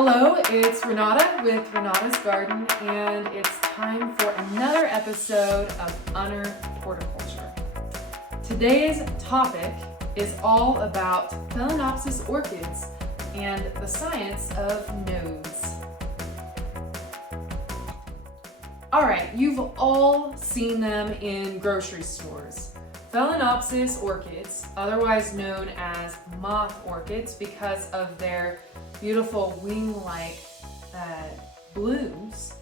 Hello, it's Renata with Renata's Garden, and it's time for another episode of Unearth Horticulture. Today's topic is all about Phalaenopsis orchids and the science of nodes. Alright, you've all seen them in grocery stores. Phalaenopsis orchids, otherwise known as moth orchids because of their beautiful wing-like blooms,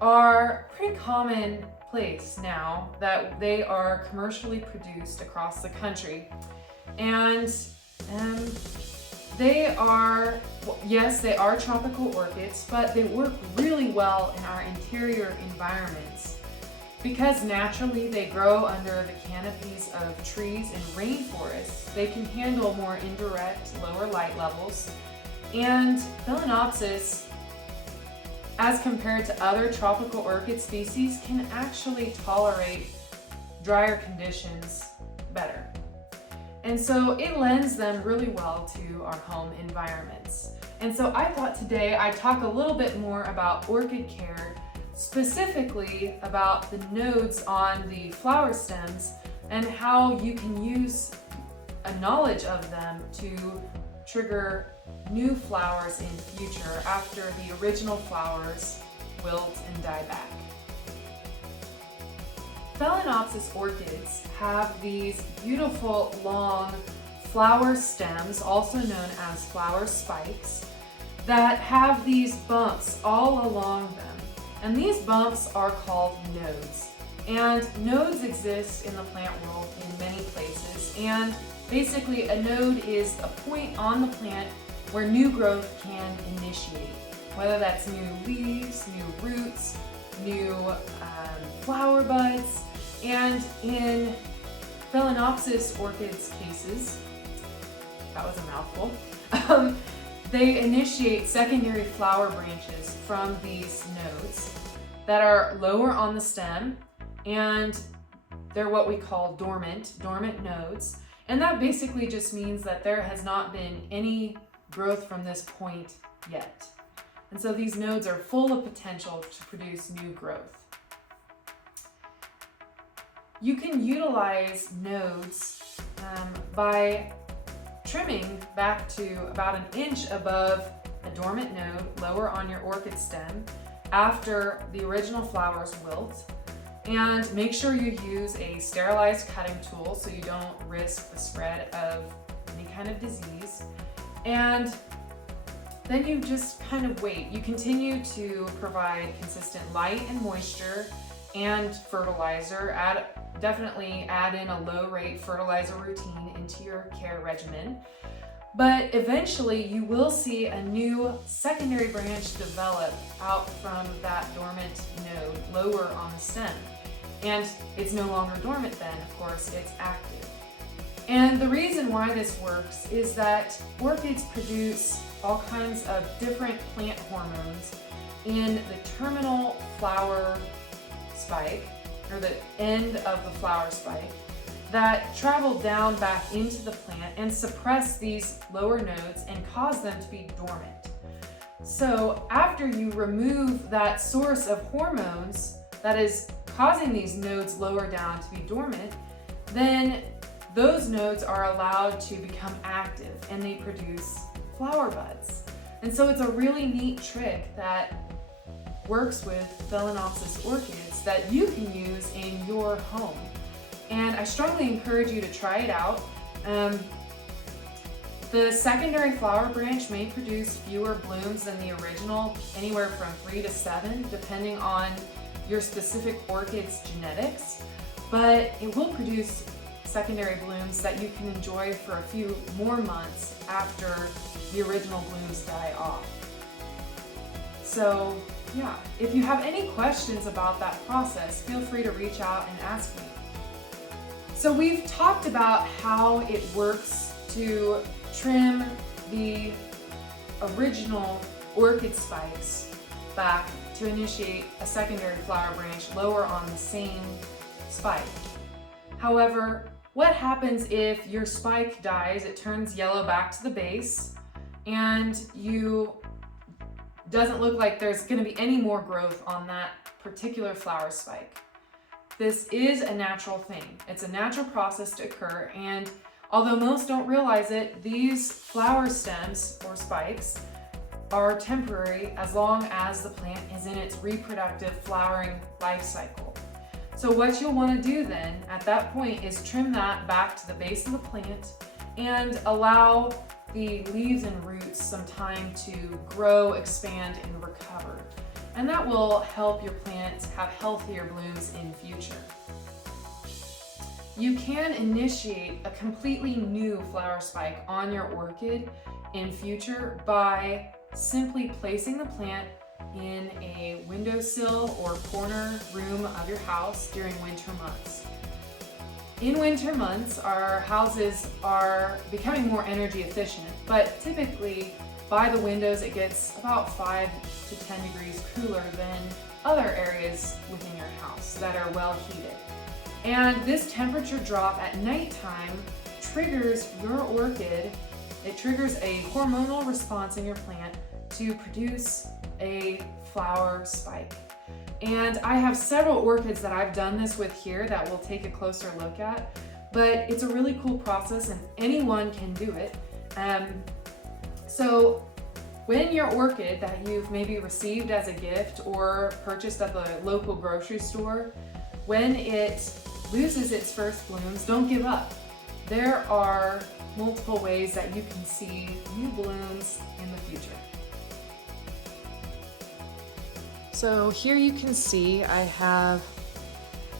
are pretty commonplace now that they are commercially produced across the country. And they are, yes, they are tropical orchids, but they work really well in our interior environments because naturally they grow under the canopies of trees and rainforests. They can handle more indirect, lower light levels. And Phalaenopsis, as compared to other tropical orchid species, can actually tolerate drier conditions better. And so it lends them really well to our home environments. And so I thought today I'd talk a little bit more about orchid care, specifically about the nodes on the flower stems and how you can use a knowledge of them to trigger new flowers in future after the original flowers wilt and die back. Phalaenopsis orchids have these beautiful long flower stems, also known as flower spikes, that have these bumps all along them. And these bumps are called nodes. And nodes exist in the plant world in many places. And basically a node is a point on the plant where new growth can initiate, whether that's new leaves, new roots, new flower buds. And in Phalaenopsis orchids cases, that was a mouthful, they initiate secondary flower branches from these nodes that are lower on the stem, and they're what we call dormant nodes. And that basically just means that there has not been any growth from this point yet. And so these nodes are full of potential to produce new growth. You can utilize nodes by trimming back to about an inch above a dormant node, lower on your orchid stem, after the original flowers wilt. And make sure you use a sterilized cutting tool so you don't risk the spread of any kind of disease. And then you just kind of wait. You continue to provide consistent light and moisture and fertilizer. Definitely add in a low rate fertilizer routine into your care regimen. But eventually you will see a new secondary branch develop out from that dormant node lower on the stem. And it's no longer dormant then, of course, it's active. And the reason why this works is that orchids produce all kinds of different plant hormones in the terminal flower spike, or the end of the flower spike, that travel down back into the plant and suppress these lower nodes and cause them to be dormant. So after you remove that source of hormones that is causing these nodes lower down to be dormant, then those nodes are allowed to become active and they produce flower buds. And so it's a really neat trick that works with Phalaenopsis orchids that you can use in your home. And I strongly encourage you to try it out. The secondary flower branch may produce fewer blooms than the original, anywhere from 3 to 7, depending on your specific orchid's genetics, but it will produce secondary blooms that you can enjoy for a few more months after the original blooms die off. So yeah, if you have any questions about that process, feel free to reach out and ask me. So we've talked about how it works to trim the original orchid spikes back to initiate a secondary flower branch lower on the same spike. However, what happens if your spike dies, it turns yellow back to the base, and you doesn't look like there's going to be any more growth on that particular flower spike. This is a natural thing. It's a natural process to occur, and although most don't realize it, these flower stems or spikes are temporary as long as the plant is in its reproductive flowering life cycle. So what you'll want to do then at that point is trim that back to the base of the plant and allow the leaves and roots some time to grow, expand, and recover. And that will help your plant have healthier blooms in future. You can initiate a completely new flower spike on your orchid in future by simply placing the plant in a windowsill or corner room of your house during winter months. In winter months, our houses are becoming more energy efficient, but typically by the windows it gets about 5 to 10 degrees cooler than other areas within your house that are well heated. And this temperature drop at nighttime triggers your orchid. It triggers a hormonal response in your plant to produce a flower spike. And I have several orchids that I've done this with here that we'll take a closer look at, but it's a really cool process and anyone can do it. So when your orchid that you've maybe received as a gift or purchased at the local grocery store, when it loses its first blooms, don't give up. There are multiple ways that you can see new blooms in the future. So here you can see I have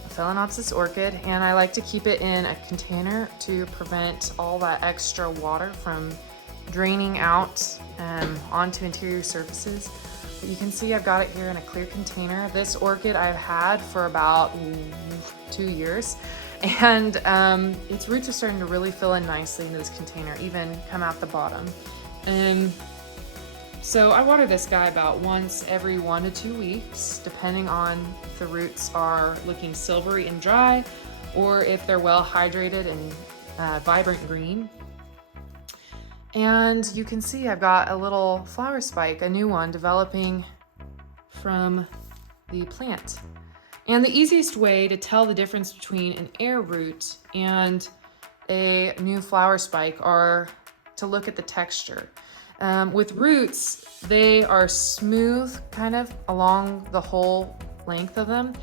a Phalaenopsis orchid, and I like to keep it in a container to prevent all that extra water from draining out onto interior surfaces. But you can see I've got it here in a clear container. This orchid I've had for about 2 years, and its roots are starting to really fill in nicely into this container, even come out the bottom. So I water this guy about once every 1 to 2 weeks, depending on if the roots are looking silvery and dry, or if they're well hydrated and vibrant green. And you can see I've got a little flower spike, a new one, developing from the plant. And the easiest way to tell the difference between an air root and a new flower spike are to look at the texture. With roots, they are smooth kind of along the whole length of them,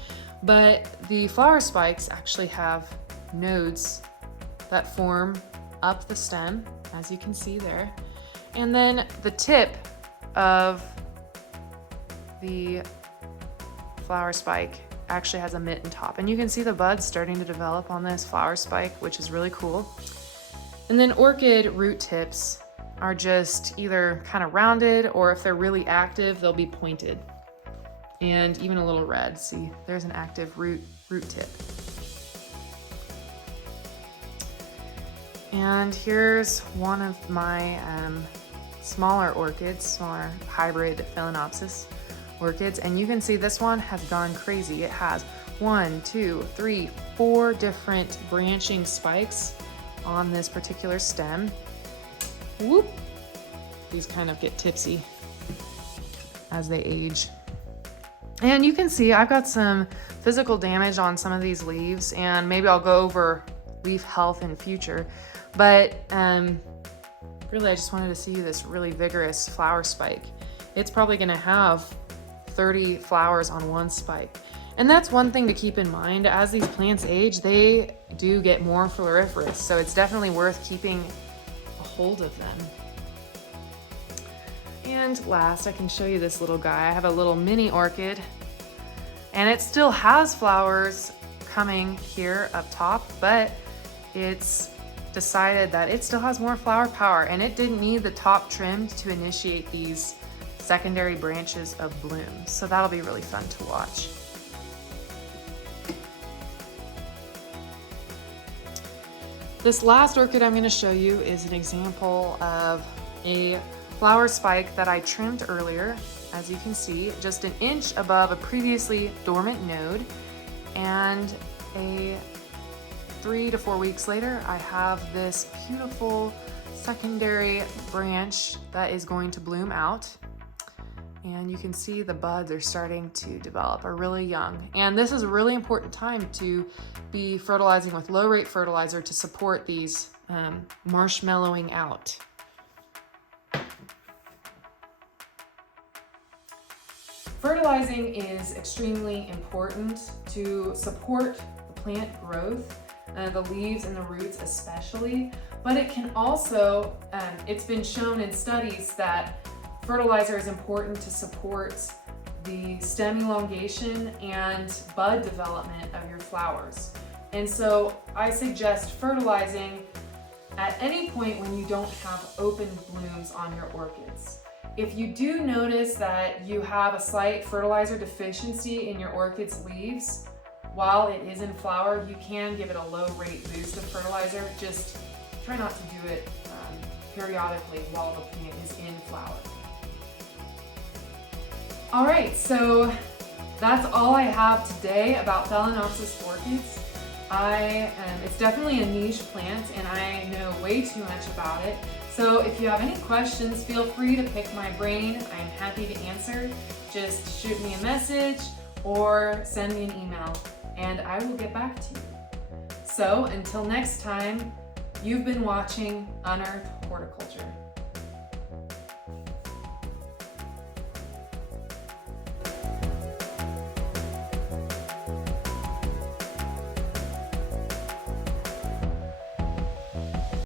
but the flower spikes actually have nodes that form up the stem, as you can see there. And then the tip of the flower spike actually has a mitten top. And you can see the buds starting to develop on this flower spike, which is really cool. And then orchid root tips are just either kind of rounded, or if they're really active, they'll be pointed and even a little red. See, there's an active root tip. And here's one of my smaller orchids, smaller hybrid Phalaenopsis orchids. And you can see this one has gone crazy. It has 1, 2, 3, 4 different branching spikes on this particular stem. Whoop! These kind of get tipsy as they age. And you can see I've got some physical damage on some of these leaves, and maybe I'll go over leaf health in future. But really I just wanted to see this really vigorous flower spike. It's probably gonna have 30 flowers on one spike. And that's one thing to keep in mind. As these plants age, they do get more floriferous, so it's definitely worth keeping a hold of them. And last, I can show you this little guy. I have a little mini orchid, and it still has flowers coming here up top, but it's decided that it still has more flower power, and it didn't need the top trimmed to initiate these secondary branches of bloom. So that'll be really fun to watch. This last orchid I'm going to show you is an example of a flower spike that I trimmed earlier. As you can see, just 1 inch above a previously dormant node, and 3 to 4 weeks later, I have this beautiful secondary branch that is going to bloom out. and you can see the buds are starting to develop, are really young. And this is a really important time to be fertilizing with low rate fertilizer to support these marshmallowing out. Fertilizing is extremely important to support the plant growth, the leaves and the roots especially, but it can also, it's been shown in studies that fertilizer is important to support the stem elongation and bud development of your flowers. And so I suggest fertilizing at any point when you don't have open blooms on your orchids. If you do notice that you have a slight fertilizer deficiency in your orchid's leaves while it is in flower, you can give it a low rate boost of fertilizer. Just try not to do it periodically while the plant is in flower. All right, so that's all I have today about Phalaenopsis orchids. It's definitely a niche plant and I know way too much about it. So if you have any questions, feel free to pick my brain. I'm happy to answer. Just shoot me a message or send me an email and I will get back to you. So until next time, you've been watching Unearth Horticulture.